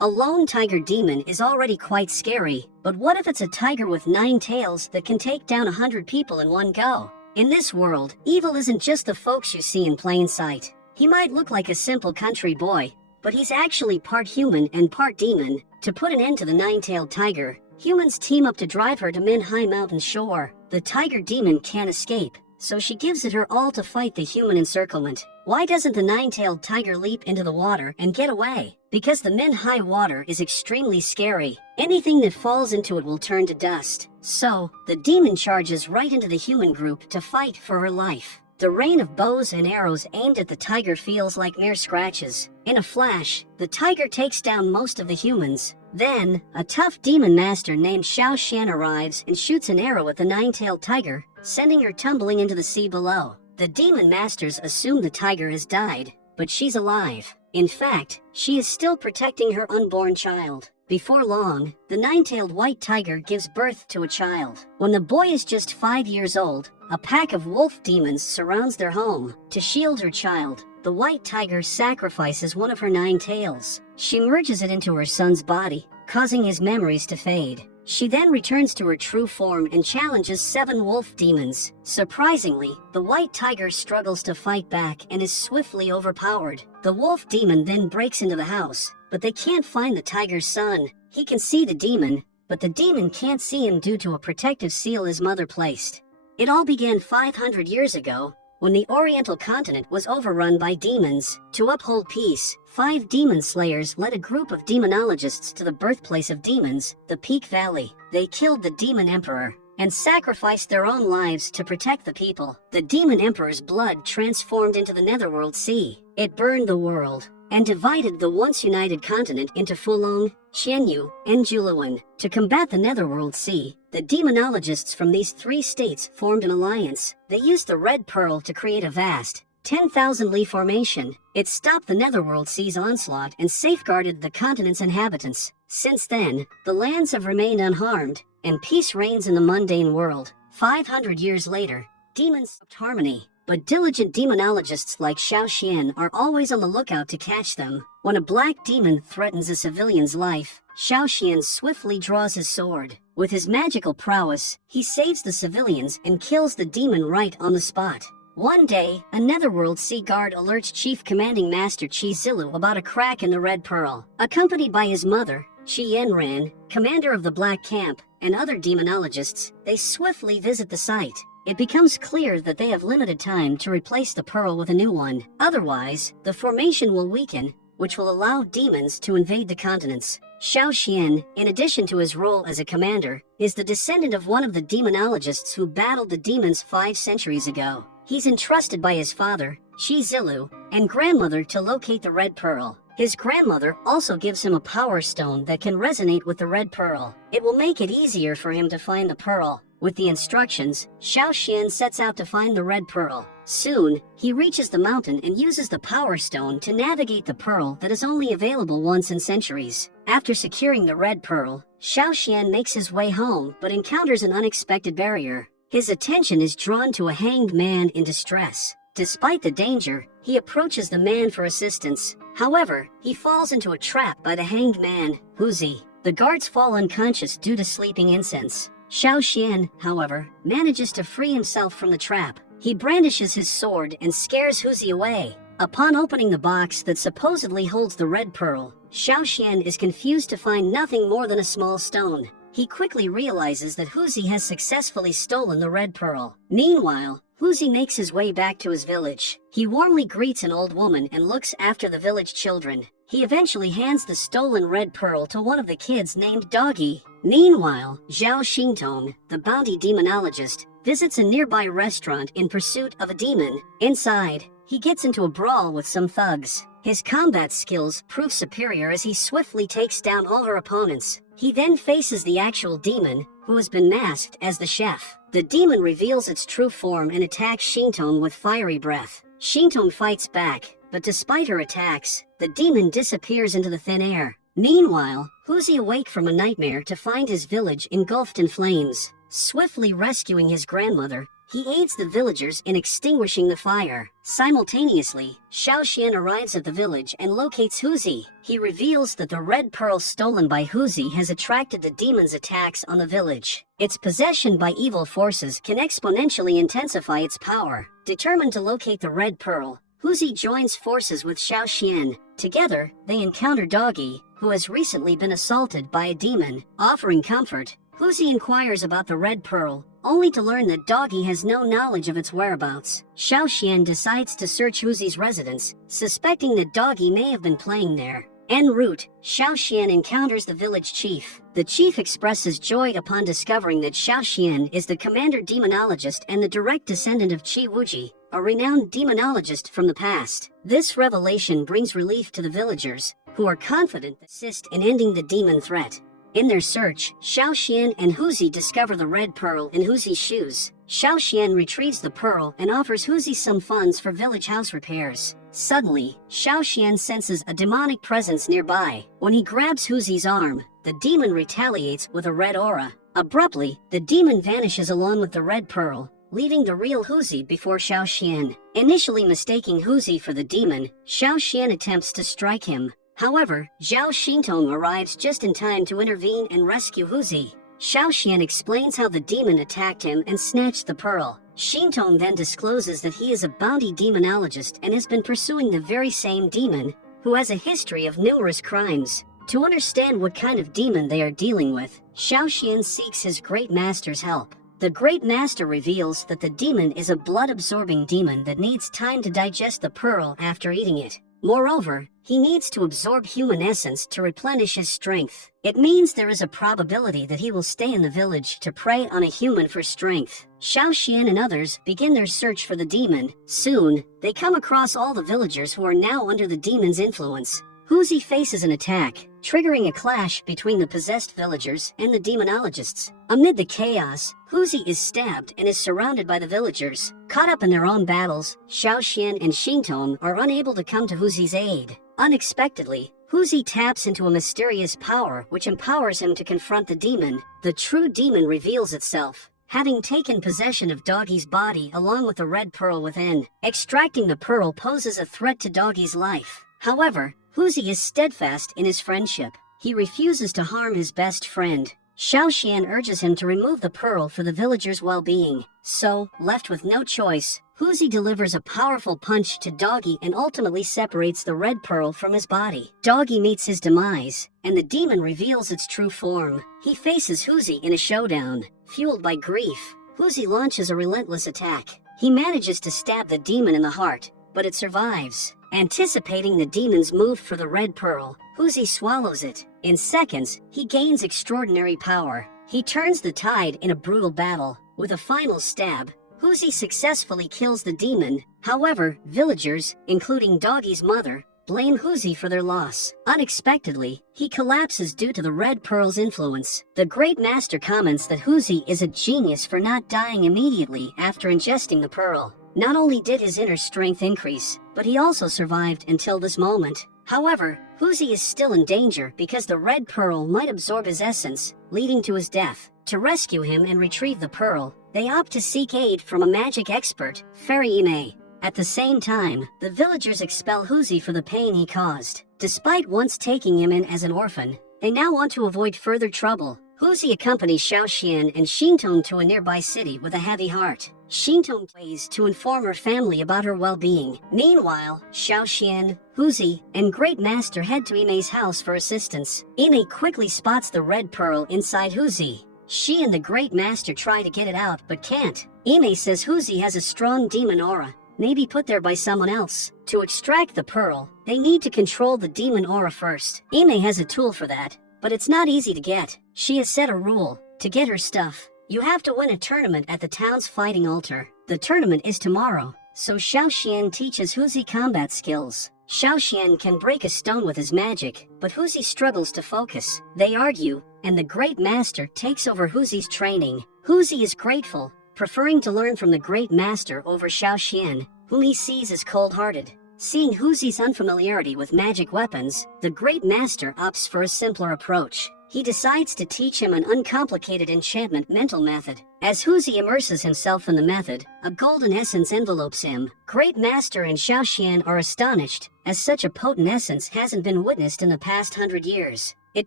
A lone tiger demon is already quite scary, but what if it's a tiger with 9 tails that can take down 100 people in one go? In this world, evil isn't just the folks you see in plain sight. He might look like a simple country boy, but he's actually part human and part demon. To put an end to the 9-tailed tiger, humans team up to drive her to Min-Hai Mountain shore. The tiger demon can't escape, so she gives it her all to fight the human encirclement. Why doesn't the 9-tailed tiger leap into the water and get away? Because the Min-Hai water is extremely scary. Anything that falls into it will turn to dust. So, the demon charges right into the human group to fight for her life. The rain of bows and arrows aimed at the tiger feels like mere scratches. In a flash, the tiger takes down most of the humans. Then, a tough demon master named Xiao Xian arrives and shoots an arrow at the 9-tailed tiger, sending her tumbling into the sea below. The demon masters assume the tiger has died, but she's alive. In fact, she is still protecting her unborn child. Before long, the 9-tailed white tiger gives birth to a child. When the boy is just 5 years old, a pack of wolf demons surrounds their home. To shield her child, the white tiger sacrifices one of her 9 tails. She merges it into her son's body, causing his memories to fade. She then returns to her true form and challenges 7 wolf demons. Surprisingly, the white tiger struggles to fight back and is swiftly overpowered. The wolf demon then breaks into the house, but they can't find the tiger's son. He can see the demon, but the demon can't see him due to a protective seal his mother placed. It all began 500 years ago, when the Oriental continent was overrun by demons. To uphold peace, 5 demon slayers led a group of demonologists to the birthplace of demons, the Peak Valley. They killed the demon emperor and sacrificed their own lives to protect the people. The demon emperor's blood transformed into the Netherworld Sea. It burned the world and divided the once united continent into Fulong, Qianyu, and Juluan. To combat the Netherworld Sea, the demonologists from these 3 states formed an alliance. They used the Red Pearl to create a vast, 10,000-li formation. It stopped the Netherworld Sea's onslaught and safeguarded the continent's inhabitants. Since then, the lands have remained unharmed, and peace reigns in the mundane world. 500 years later, demons sought harmony, but diligent demonologists like Xiao Xian are always on the lookout to catch them. When a black demon threatens a civilian's life, Xiao Xian swiftly draws his sword. With his magical prowess, he saves the civilians and kills the demon right on the spot. One day, a Netherworld Sea Guard alerts Chief Commanding Master Qi Zilu about a crack in the Red Pearl. Accompanied by his mother, Qi Yanran, commander of the Black Camp, and other demonologists, they swiftly visit the site. It becomes clear that they have limited time to replace the pearl with a new one. Otherwise, the formation will weaken, which will allow demons to invade the continents. Xiao Xian, in addition to his role as a commander, is the descendant of one of the demonologists who battled the demons 5 centuries ago. He's entrusted by his father, Qi Zilu, and grandmother to locate the Red Pearl. His grandmother also gives him a power stone that can resonate with the Red Pearl. It will make it easier for him to find the pearl. With the instructions, Xiao Xian sets out to find the Red Pearl. Soon, he reaches the mountain and uses the Power Stone to navigate the pearl that is only available once in centuries. After securing the Red Pearl, Xiao Xian makes his way home but encounters an unexpected barrier. His attention is drawn to a hanged man in distress. Despite the danger, he approaches the man for assistance. However, he falls into a trap by the hanged man, Huzi. The guards fall unconscious due to sleeping incense. Xiao Xian, however, manages to free himself from the trap. He brandishes his sword and scares Huzi away. Upon opening the box that supposedly holds the Red Pearl, Xiao Xian is confused to find nothing more than a small stone. He quickly realizes that Huzi has successfully stolen the Red Pearl. Meanwhile, Huzi makes his way back to his village. He warmly greets an old woman and looks after the village children. He eventually hands the stolen Red Pearl to one of the kids named Doggy. Meanwhile, Zhao Xingtong, the bounty demonologist, visits a nearby restaurant in pursuit of a demon. Inside, he gets into a brawl with some thugs. His combat skills prove superior as he swiftly takes down all her opponents. He then faces the actual demon, who has been masked as the chef. The demon reveals its true form and attacks Xingtong with fiery breath. Xingtong fights back, but despite her attacks, the demon disappears into the thin air. Meanwhile, Huzi awake from a nightmare to find his village engulfed in flames. Swiftly rescuing his grandmother, He aids the villagers in extinguishing the fire. Simultaneously, Xiaoxian arrives at the village and locates Huzi. He reveals that the red pearl stolen by Huzi has attracted the demon's attacks on the village. Its possession by evil forces can exponentially intensify its power. Determined to locate the red pearl, Huzi joins forces with Xiaoxian. Together, they encounter Doggy, who has recently been assaulted by a demon. Offering comfort, Huzi inquires about the red pearl, only to learn that Doggy has no knowledge of its whereabouts. Xiaoxian decides to search Huzi's residence, suspecting that Doggy may have been playing there. En route, Xiaoxian encounters the village chief. The chief expresses joy upon discovering that Xiaoxian is the commander demonologist and the direct descendant of Qi Wuji, a renowned demonologist from the past. This revelation brings relief to the villagers, who are confident to assist in ending the demon threat. In their search, Xiaoxian and Huzi discover the red pearl in Huzi's shoes. Xiaoxian retrieves the pearl and offers Huzi some funds for village house repairs. Suddenly, Xiaoxian senses a demonic presence nearby. When he grabs Huzi's arm, the demon retaliates with a red aura. Abruptly, the demon vanishes along with the red pearl, leaving the real Huzi before Xiaoxian. Initially mistaking Huzi for the demon, Xiaoxian attempts to strike him. However, Zhao Xintong arrives just in time to intervene and rescue Huzi. Xiaoxian explains how the demon attacked him and snatched the pearl. Xintong then discloses that he is a bounty demonologist and has been pursuing the very same demon, who has a history of numerous crimes. To understand what kind of demon they are dealing with, Xiaoxian seeks his Great Master's help. The Great Master reveals that the demon is a blood-absorbing demon that needs time to digest the pearl after eating it. Moreover, he needs to absorb human essence to replenish his strength. It means there is a probability that he will stay in the village to prey on a human for strength. Xiaoxian and others begin their search for the demon. Soon, they come across all the villagers who are now under the demon's influence. Huzi faces an attack, triggering a clash between the possessed villagers and the demonologists. Amid the chaos, Huzi is stabbed and is surrounded by the villagers. Caught up in their own battles, Xiaoxian and Xintong are unable to come to Huzi's aid. Unexpectedly, Huzi taps into a mysterious power which empowers him to confront the demon. The true demon reveals itself, having taken possession of Doggy's body along with the red pearl within. Extracting the pearl poses a threat to Doggy's life. However, Huzi is steadfast in his friendship. He refuses to harm his best friend. Xiaoxian urges him to remove the pearl for the villagers' well-being. So, left with no choice, Huzi delivers a powerful punch to Doggy and ultimately separates the red pearl from his body. Doggy meets his demise, and the demon reveals its true form. He faces Huzi in a showdown. Fueled by grief, Huzi launches a relentless attack. He manages to stab the demon in the heart, but it survives. Anticipating the demon's move for the red pearl, Huzi swallows it. In seconds, he gains extraordinary power. He turns the tide in a brutal battle. With a final stab, Huzi successfully kills the demon. However, villagers, including Doggy's mother, blame Huzi for their loss. Unexpectedly, he collapses due to the red pearl's influence. The Great Master comments that Huzi is a genius for not dying immediately after ingesting the pearl. Not only did his inner strength increase, but he also survived until this moment. However, Huzi is still in danger because the red pearl might absorb his essence, leading to his death. To rescue him and retrieve the pearl, they opt to seek aid from a magic expert, Fairy Ime. At the same time, the villagers expel Huzi for the pain he caused. Despite once taking him in as an orphan, they now want to avoid further trouble. Huzi accompanies Xiaoxian and Xintong to a nearby city with a heavy heart. Xintong plays to inform her family about her well-being. Meanwhile, Xiaoxian, Huzi, and Great Master head to Ime's house for assistance. Ime quickly spots the red pearl inside Huzi. She and the Great Master try to get it out, but can't. Ime says Huzi has a strong demon aura, maybe put there by someone else. To extract the pearl, they need to control the demon aura first. Ime has a tool for that, but it's not easy to get. She has set a rule. To get her stuff, you have to win a tournament at the town's fighting altar. The tournament is tomorrow, so Xiaoxian teaches Huzi combat skills. Xiaoxian can break a stone with his magic, but Huzi struggles to focus. They argue, and the Great Master takes over Huzi's training. Huzi is grateful, preferring to learn from the Great Master over Xiaoxian, whom he sees as cold-hearted. Seeing Huzi's unfamiliarity with magic weapons, the Great Master opts for a simpler approach. he decides to teach him an uncomplicated enchantment mental method. As Huzi immerses himself in the method, a golden essence envelopes him. Great Master and Xiaoxian are astonished, as such a potent essence hasn't been witnessed in the past 100 years. It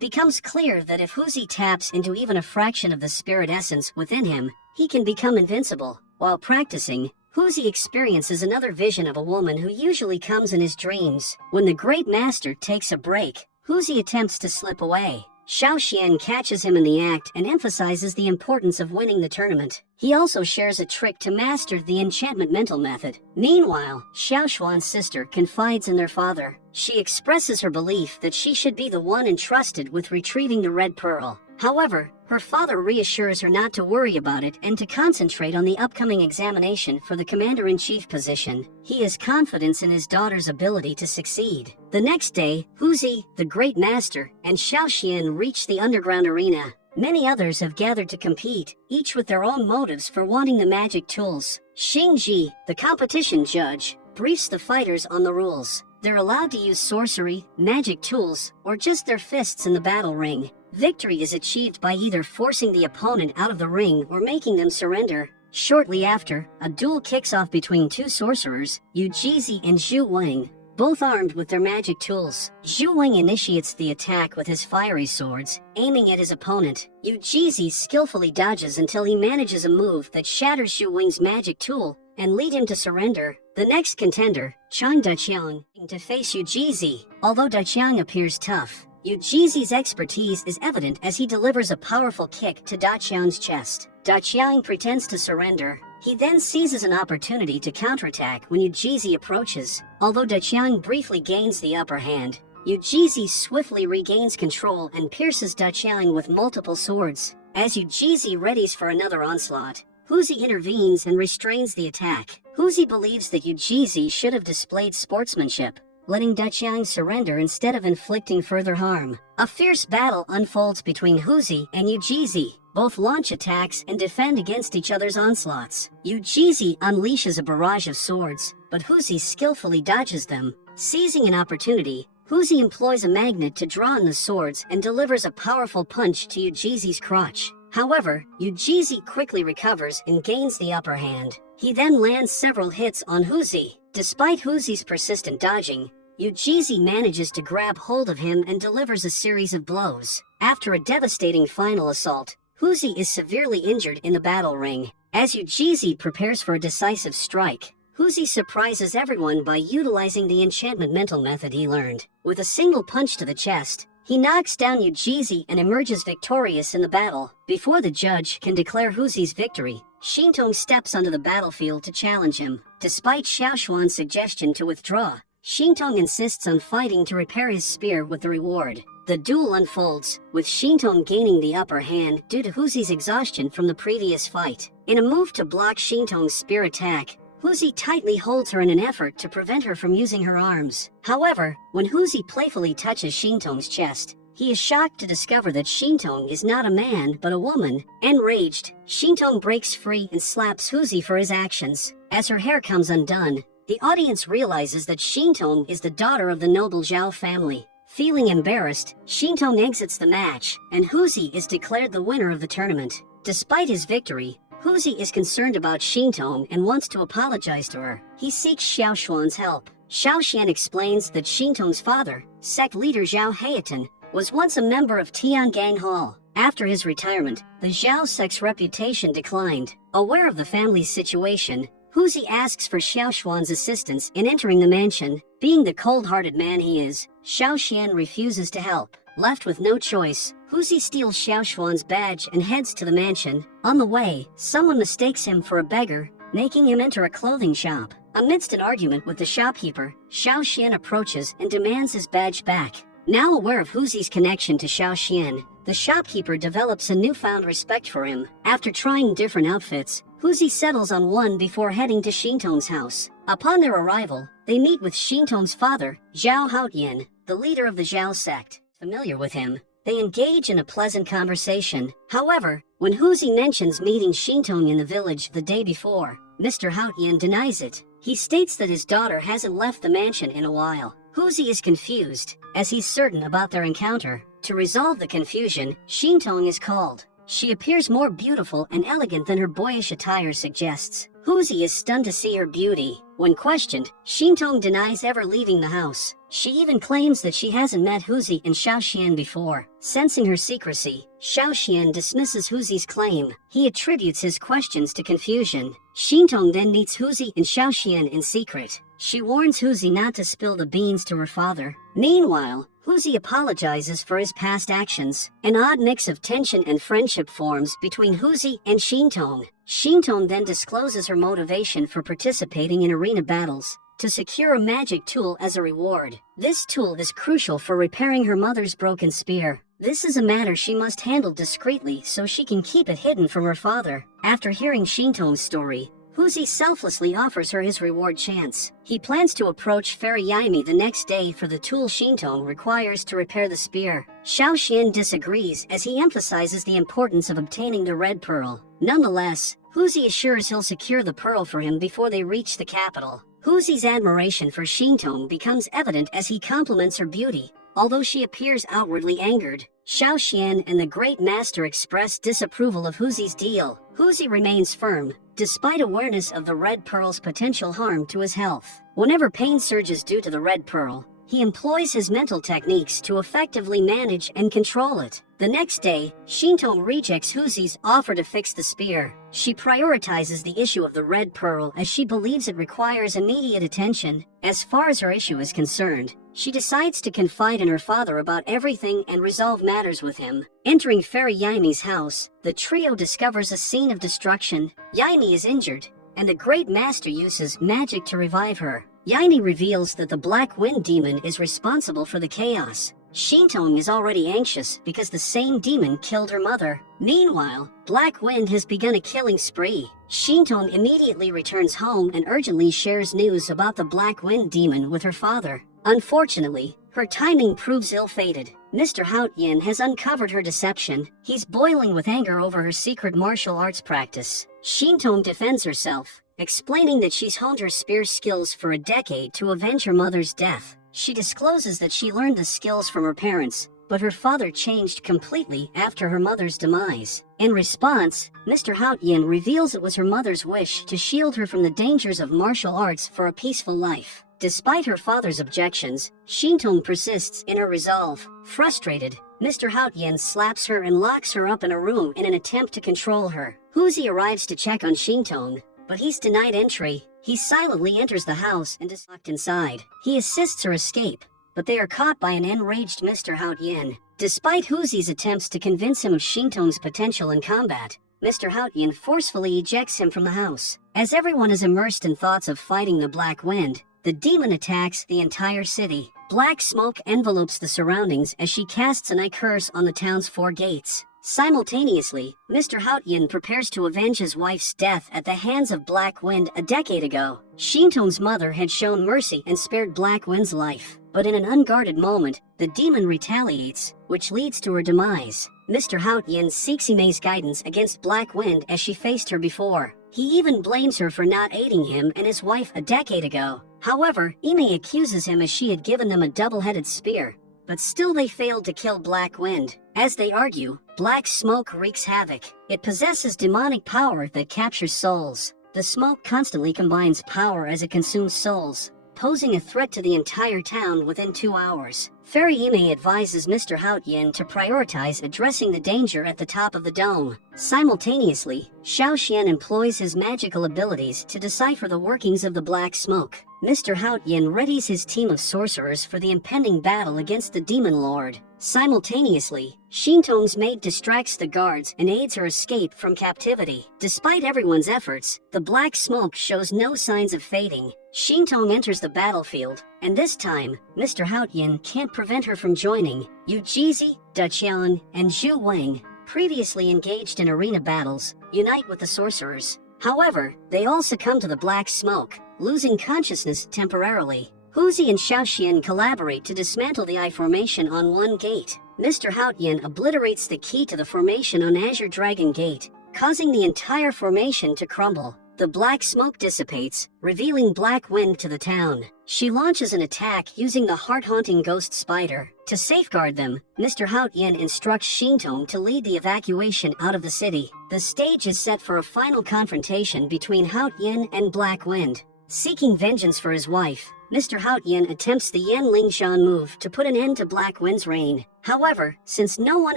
becomes clear that if Huzi taps into even a fraction of the spirit essence within him, he can become invincible. While practicing, Huzi experiences another vision of a woman who usually comes in his dreams. When the Great Master takes a break, Huzi attempts to slip away. Xiaoxian catches him in the act and emphasizes the importance of winning the tournament. He also shares a trick to master the enchantment mental method. Meanwhile, Xiaoxuan's sister confides in their father. She expresses her belief that she should be the one entrusted with retrieving the red pearl. However, her father reassures her not to worry about it and to concentrate on the upcoming examination for the commander-in-chief position. He has confidence in his daughter's ability to succeed. The next day, Huzi, the Great Master, and Xiaoxian reach the underground arena. Many others have gathered to compete, each with their own motives for wanting the magic tools. Xingji, the competition judge, briefs the fighters on the rules. They're allowed to use sorcery, magic tools, or just their fists in the battle ring. Victory is achieved by either forcing the opponent out of the ring or making them surrender. Shortly after, a duel kicks off between two sorcerers, Yu Jizi and Zhu Weng, both armed with their magic tools. Zhu Weng initiates the attack with his fiery swords, aiming at his opponent. Yu Jizi skillfully dodges until he manages a move that shatters Zhu Weng's magic tool and lead him to surrender. The next contender, Chang Daqiang, to face Yu Jizi. Although Daqiang appears tough, Yu Jizi's expertise is evident as he delivers a powerful kick to Daqiang's chest. Daqiang pretends to surrender. He then seizes an opportunity to counterattack when Yu Jizi approaches. Although Daqiang briefly gains the upper hand, Yu Jizi swiftly regains control and pierces Daqiang with multiple swords. As Yu Jizi readies for another onslaught, Huzi intervenes and restrains the attack. Huzi believes that Yu Jizi should have displayed sportsmanship, letting Daqiang surrender instead of inflicting further harm. A fierce battle unfolds between Huzi and Yu Jizi. Both launch attacks and defend against each other's onslaughts. Yu Jizi unleashes a barrage of swords, but Huzi skillfully dodges them. Seizing an opportunity, Huzi employs a magnet to draw on the swords and delivers a powerful punch to Yu Jizi's crotch. However, Yu Jizi quickly recovers and gains the upper hand. He then lands several hits on Huzi. Despite Huzi's persistent dodging, Yu Jizi manages to grab hold of him and delivers a series of blows. After a devastating final assault, Huzi is severely injured in the battle ring. As Yu Jizi prepares for a decisive strike, Huzi surprises everyone by utilizing the enchantment mental method he learned. With a single punch to the chest, he knocks down Yu Jizi and emerges victorious in the battle. Before the judge can declare Huzi's victory, Xintong steps onto the battlefield to challenge him. Despite Xiaoxuan's suggestion to withdraw, Xintong insists on fighting to repair his spear with the reward. The duel unfolds, with Xintong gaining the upper hand due to Huzi's exhaustion from the previous fight. In a move to block Xintong's spear attack, Huzi tightly holds her in an effort to prevent her from using her arms. However, when Huzi playfully touches Xintong's chest, he is shocked to discover that Xintong is not a man but a woman. Enraged, Xintong breaks free and slaps Huzi for his actions. As her hair comes undone, the audience realizes that Xintong is the daughter of the noble Zhao family. Feeling embarrassed, Xintong exits the match, and Huzi is declared the winner of the tournament. Despite his victory, Huzi is concerned about Xintong and wants to apologize to her. He seeks Xiaoxuan's help. Xiaoxian explains that Xintong's father, sect leader Zhao Hayaton, was once a member of Tiangang Hall. After his retirement, the Zhao sect's reputation declined. Aware of the family's situation, Huzi asks for Xiaoxuan's assistance in entering the mansion. Being the cold-hearted man he is, Xiaoxian refuses to help. Left with no choice, Huzi steals Xiaoxuan's badge and heads to the mansion. On the way, someone mistakes him for a beggar, making him enter a clothing shop. Amidst an argument with the shopkeeper, Xiaoxian approaches and demands his badge back. Now aware of Huzi's connection to Xiaoxian, the shopkeeper develops a newfound respect for him. After trying different outfits, Huzi settles on one before heading to Xintong's house. Upon their arrival, they meet with Xintong's father, Zhao Haotian, the leader of the Zhao sect. Familiar with him, they engage in a pleasant conversation. However, when Huzi mentions meeting Xintong in the village the day before, Mr. Haotian denies it. He states that his daughter hasn't left the mansion in a while. Huzi is confused, as he's certain about their encounter. To resolve the confusion, Shintong is called. She appears more beautiful and elegant than her boyish attire suggests. Huzi is stunned to see her beauty. When questioned, Shintong denies ever leaving the house. She even claims that she hasn't met Huzi and Xiaoxian before. Sensing her secrecy, Xiaoxian dismisses Huzi's claim. He attributes his questions to confusion. Shintong then meets Huzi and Xiaoxian in secret. She warns Huzi not to spill the beans to her father. Meanwhile, Huzi apologizes for his past actions. An odd mix of tension and friendship forms between Huzi and Shintong. Shintong then discloses her motivation for participating in arena battles, to secure a magic tool as a reward. This tool is crucial for repairing her mother's broken spear. This is a matter she must handle discreetly so she can keep it hidden from her father. After hearing Shintong's story, Huzi selflessly offers her his reward chance. He plans to approach Fairy Yaimi the next day for the tool Shintong requires to repair the spear. Xiaoxian disagrees as he emphasizes the importance of obtaining the red pearl. Nonetheless, Huzi assures he'll secure the pearl for him before they reach the capital. Huzi's admiration for Shintong becomes evident as he compliments her beauty, although she appears outwardly angered. Xiaoxian and the Great Master express disapproval of Huzi's deal. Huzi remains firm, despite awareness of the red pearl's potential harm to his health. Whenever pain surges due to the red pearl, he employs his mental techniques to effectively manage and control it. The next day, Shintong rejects Huzi's offer to fix the spear. She prioritizes the issue of the red pearl as she believes it requires immediate attention. As far as her issue is concerned, she decides to confide in her father about everything and resolve matters with him. Entering Fairy Yaimi's house, the trio discovers a scene of destruction. Yaimi is injured, and the Great Master uses magic to revive her. Yaimi reveals that the Black Wind Demon is responsible for the chaos. Shintong is already anxious because the same demon killed her mother. Meanwhile, Black Wind has begun a killing spree. Shintong immediately returns home and urgently shares news about the Black Wind Demon with her father. Unfortunately, her timing proves ill-fated. Mr. Haotian has uncovered her deception. He's boiling with anger over her secret martial arts practice. Shintong defends herself, explaining that she's honed her spear skills for a decade to avenge her mother's death. She discloses that she learned the skills from her parents, but her father changed completely after her mother's demise. In response, Mr. Haotian reveals it was her mother's wish to shield her from the dangers of martial arts for a peaceful life. Despite her father's objections, Shintong persists in her resolve. Frustrated, Mr. Haotian slaps her and locks her up in a room in an attempt to control her. Huzi arrives to check on Shintong, but he's denied entry. He silently enters the house and is locked inside. He assists her escape, but they are caught by an enraged Mr. Haotian. Despite Huzi's attempts to convince him of Shintong's potential in combat, Mr. Haotian forcefully ejects him from the house. As everyone is immersed in thoughts of fighting the Black Wind, the demon attacks the entire city. Black smoke envelopes the surroundings as she casts an eye curse on the town's 4 gates. Simultaneously, Mr. Haotian prepares to avenge his wife's death at the hands of Black Wind a decade ago. Shintong's mother had shown mercy and spared Black Wind's life, but in an unguarded moment, the demon retaliates, which leads to her demise. Mr. Haotian seeks Imei's guidance against Black Wind as she faced her before. He even blames her for not aiding him and his wife a decade ago. However, Imei accuses him as she had given them a double-headed spear, but still they failed to kill Black Wind. As they argue, black smoke wreaks havoc. It possesses demonic power that captures souls. The smoke constantly combines power as it consumes souls, posing a threat to the entire town within 2 hours. Fairy Imei advises Mr. Haotian to prioritize addressing the danger at the top of the dome. Simultaneously, Xiaoxian employs his magical abilities to decipher the workings of the black smoke. Mr. Haotian readies his team of sorcerers for the impending battle against the Demon Lord. Simultaneously, Shintong's maid distracts the guards and aids her escape from captivity. Despite everyone's efforts, the black smoke shows no signs of fading. Shintong enters the battlefield, and this time, Mr. Haotian can't prevent her from joining. Yu Jizi, Daqian, and Zhu Wang, previously engaged in arena battles, unite with the sorcerers. However, they all succumb to the black smoke, losing consciousness temporarily. Huzi and Xiaoxian collaborate to dismantle the eye formation on one gate. Mr. Haotian obliterates the key to the formation on Azure Dragon Gate, causing the entire formation to crumble. The the black smoke dissipates, revealing Black Wind to the town. She launches an attack using the heart-haunting ghost spider. To safeguard them, Mr. Haut-Yin instructs Shintong to lead the evacuation out of the city. The stage is set for a final confrontation between Haut-Yin and Black Wind. Seeking vengeance for his wife, Mr. Haut-Yin attempts the Yan Lingshan move to put an end to Black Wind's reign. However, since no one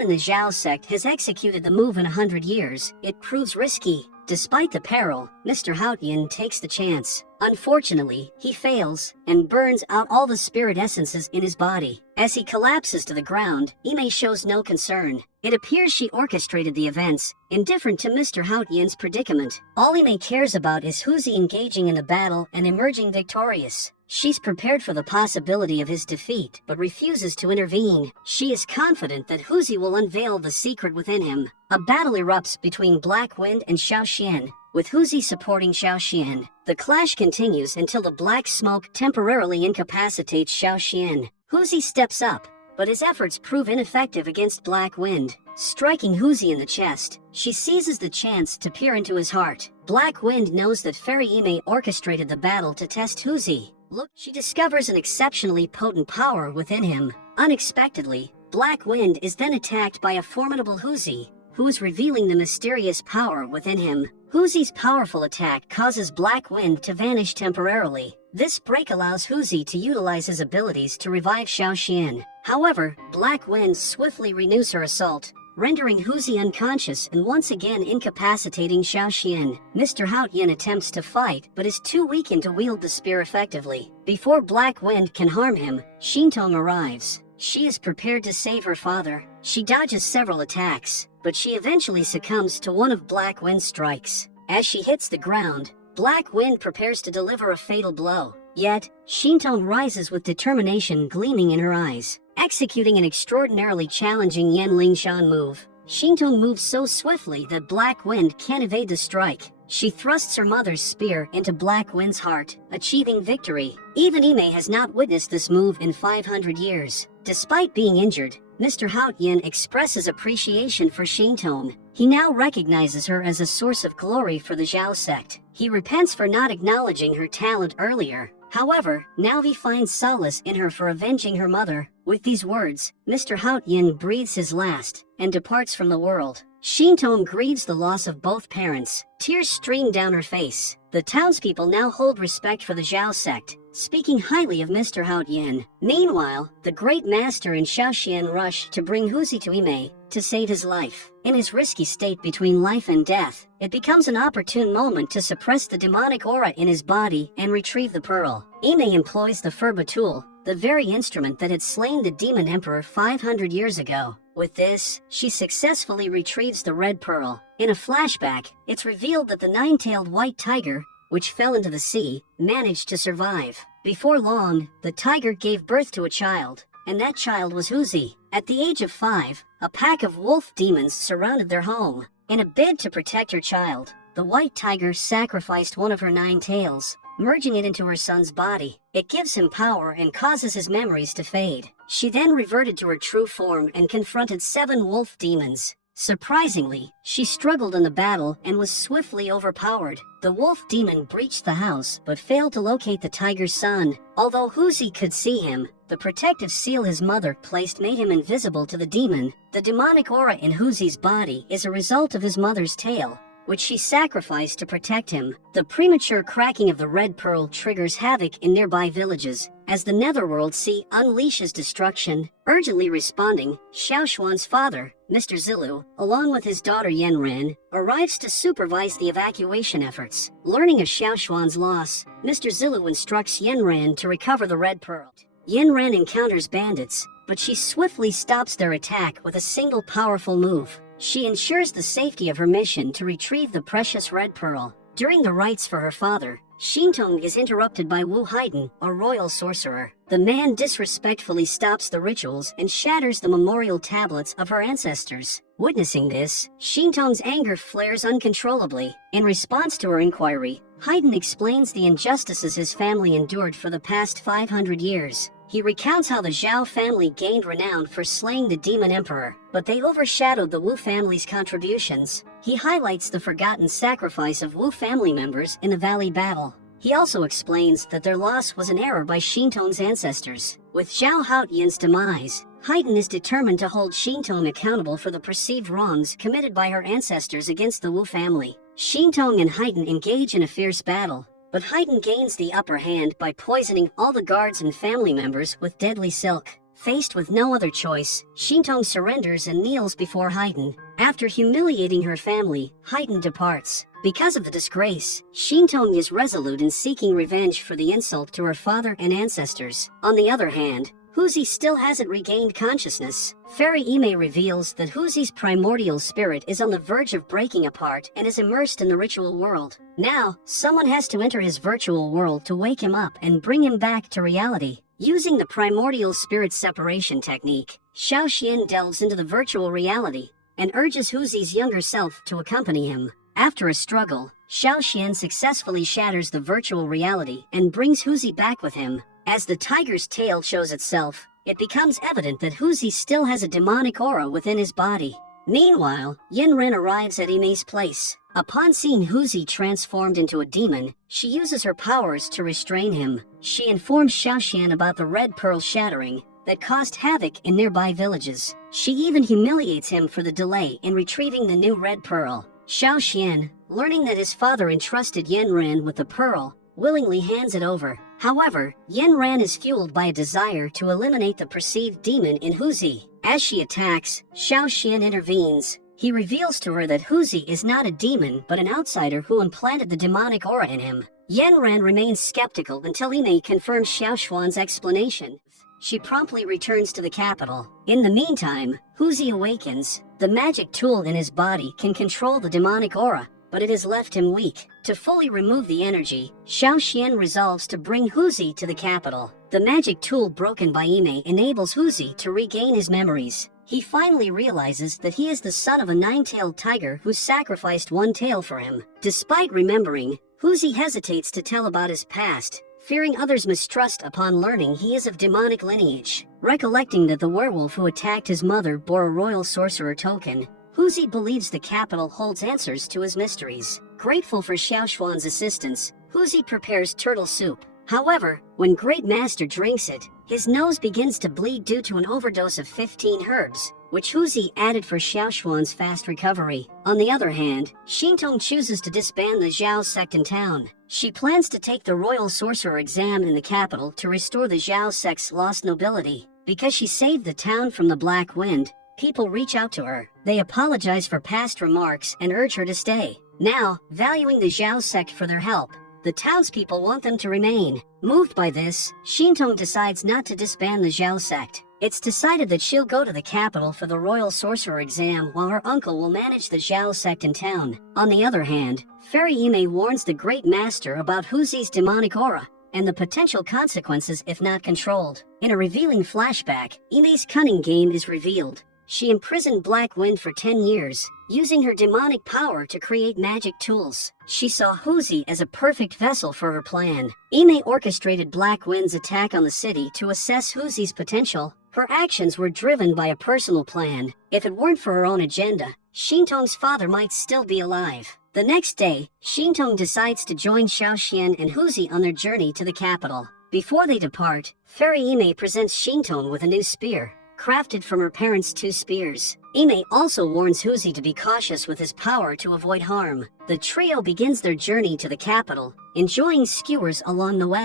in the Zhao sect has executed the move in 100 years, it proves risky. Despite the peril, Mr. Haut-Yin takes the chance. Unfortunately, he fails and burns out all the spirit essences in his body. As he collapses to the ground, Ime shows no concern. It appears she orchestrated the events, indifferent to Mr. Haut-Yin's predicament. All Ime cares about is Huzi engaging in the battle and emerging victorious. She's prepared for the possibility of his defeat, but refuses to intervene. She is confident that Huzi will unveil the secret within him. A battle erupts between Black Wind and Xiaoxian, with Huzi supporting Xiaoxian. The clash continues until the black smoke temporarily incapacitates Xiaoxian. Huzi steps up, but his efforts prove ineffective against Black Wind. Striking Huzi in the chest, she seizes the chance to peer into his heart. Black Wind knows that Fairy Ime orchestrated the battle to test Huzi. Look, she discovers an exceptionally potent power within him. Unexpectedly, Black Wind is then attacked by a formidable Huzi, who is revealing the mysterious power within him. Huzi's powerful attack causes Black Wind to vanish temporarily. This break allows Huzi to utilize his abilities to revive Xiaoxian. However, Black Wind swiftly renews her assault, rendering Huzi unconscious and once again incapacitating Xiaoxian. Mr. Haut-Yin attempts to fight, but is too weakened to wield the spear effectively. Before Black Wind can harm him, Shintong arrives. She is prepared to save her father. She dodges several attacks, but she eventually succumbs to one of Black Wind's strikes. As she hits the ground, Black Wind prepares to deliver a fatal blow. Yet, Shintong rises with determination gleaming in her eyes. Executing an extraordinarily challenging Yan Lingshan move, Shintong moves so swiftly that Black Wind can't evade the strike. She thrusts her mother's spear into Black Wind's heart, achieving victory. Even Ime has not witnessed this move in 500 years. Despite being injured, Mr. Haut-Yin expresses appreciation for Shintong. He now recognizes her as a source of glory for the Zhao sect. He repents for not acknowledging her talent earlier. However, now he finds solace in her for avenging her mother. With these words, Mr. Haut-Yin breathes his last and departs from the world. Shintong grieves the loss of both parents. Tears stream down her face. The townspeople now hold respect for the Zhao sect, speaking highly of Mr. Haut-Yin. Meanwhile, the great master and Xiaoxian rush to bring Huzi to Ime to save his life. In his risky state between life and death, it becomes an opportune moment to suppress the demonic aura in his body and retrieve the pearl. Ime employs the Furba tool, the very instrument that had slain the demon emperor 500 years ago. With this, she successfully retrieves the red pearl. In a flashback, it's revealed that the nine-tailed white tiger, which fell into the sea, managed to survive. Before long, the tiger gave birth to a child, and that child was Huzi. At the age of 5, a pack of wolf demons surrounded their home. In a bid to protect her child, the white tiger sacrificed one of her 9 tails, merging it into her son's body. It gives him power and causes his memories to fade. She then reverted to her true form and confronted 7 wolf demons. Surprisingly, she struggled in the battle and was swiftly overpowered. The wolf demon breached the house but failed to locate the tiger's son. Although Huzi could see him, the protective seal his mother placed made him invisible to the demon. The demonic aura in Huzi's body is a result of his mother's tail, which she sacrificed to protect him. The premature cracking of the red pearl triggers havoc in nearby villages. As the Netherworld Sea unleashes destruction, urgently responding, Xiaoshuan's father, Mr. Zilu, along with his daughter Yanren, arrives to supervise the evacuation efforts. Learning of Xiaoshuan's loss, Mr. Zilu instructs Yanren to recover the red pearl. Yanren encounters bandits, but she swiftly stops their attack with a single powerful move. She ensures the safety of her mission to retrieve the precious red pearl. During the rites for her father, Shintong is interrupted by Wu Haiden, a royal sorcerer. The man disrespectfully stops the rituals and shatters the memorial tablets of her ancestors. Witnessing this, Shintong's anger flares uncontrollably. In response to her inquiry, Haiden explains the injustices his family endured for the past 500 years. He recounts how the Zhao family gained renown for slaying the demon emperor, but they overshadowed the Wu family's contributions. He highlights the forgotten sacrifice of Wu family members in the Valley battle. He also explains that their loss was an error by Xintong's ancestors. With Zhao Haotian's demise, Haitian is determined to hold Xintong accountable for the perceived wrongs committed by her ancestors against the Wu family. Xintong and Haitian engage in a fierce battle, but Haitian gains the upper hand by poisoning all the guards and family members with deadly silk. Faced with no other choice, Xintong surrenders and kneels before Haitian. After humiliating her family, Haitian departs. Because of the disgrace, Xintong is resolute in seeking revenge for the insult to her father and ancestors. On the other hand, Huzi still hasn't regained consciousness. Fairy Ime reveals that Huzi's primordial spirit is on the verge of breaking apart and is immersed in the ritual world. Now, someone has to enter his virtual world to wake him up and bring him back to reality. Using the primordial spirit separation technique, Xiao Xian delves into the virtual reality and urges Huzi's younger self to accompany him. After a struggle, Xiao Xian successfully shatters the virtual reality and brings Huzi back with him. As the tiger's tail shows itself, it becomes evident that Huzi still has a demonic aura within his body. Meanwhile, Yanren arrives at Ime's place. Upon seeing Huzi transformed into a demon, she uses her powers to restrain him. She informs Xiao Xian about the red pearl shattering that caused havoc in nearby villages. She even humiliates him for the delay in retrieving the new red pearl. Xiao Xian, learning that his father entrusted Yanren with the pearl, willingly hands it over. However, Yanren is fueled by a desire to eliminate the perceived demon in Huzi. As she attacks, Xiao Xian intervenes. He reveals to her that Huzi is not a demon but an outsider who implanted the demonic aura in him. Yanren remains skeptical until Ime confirms Xiao Xuan's explanation. She promptly returns to the capital. In the meantime, Huzi awakens. The magic tool in his body can control the demonic aura, but it has left him weak. To fully remove the energy, Xiao Xian resolves to bring Huzi to the capital. The magic tool broken by Ime enables Huzi to regain his memories. He finally realizes that he is the son of a nine-tailed tiger who sacrificed one tail for him. Despite remembering, Huzi hesitates to tell about his past, fearing others' mistrust upon learning he is of demonic lineage. Recollecting that the werewolf who attacked his mother bore a royal sorcerer token, Huzi believes the capital holds answers to his mysteries. Grateful for Xiao Xuan's assistance, Huzi prepares turtle soup. However, when Great Master drinks it, his nose begins to bleed due to an overdose of 15 herbs, which Huzi added for Xiao Xuan's fast recovery. On the other hand, Xintong chooses to disband the Zhao sect in town. She plans to take the royal sorcerer exam in the capital to restore the Zhao sect's lost nobility. Because she saved the town from the Black Wind, people reach out to her. They apologize for past remarks and urge her to stay. Now, valuing the Zhao sect for their help, the townspeople want them to remain. Moved by this, Xintong decides not to disband the Zhao sect. It's decided that she'll go to the capital for the royal sorcerer exam while her uncle will manage the Zhao sect in town. On the other hand, Fairy Ime warns the Great Master about Huzi's demonic aura and the potential consequences if not controlled. In a revealing flashback, Ime's cunning game is revealed. She imprisoned Black Wind for 10 years, using her demonic power to create magic tools. She saw Huzi as a perfect vessel for her plan. Ime orchestrated Black Wind's attack on the city to assess Huzi's potential. Her actions were driven by a personal plan. If it weren't for her own agenda, Xintong's father might still be alive. The next day, Xintong decides to join Xiao Xian and Huzi on their journey to the capital. Before they depart, Fairy Ime presents Xintong with a new spear, crafted from her parents' 2 spears. Ime also warns Huzi to be cautious with his power to avoid harm. The trio begins their journey to the capital, enjoying skewers along the way.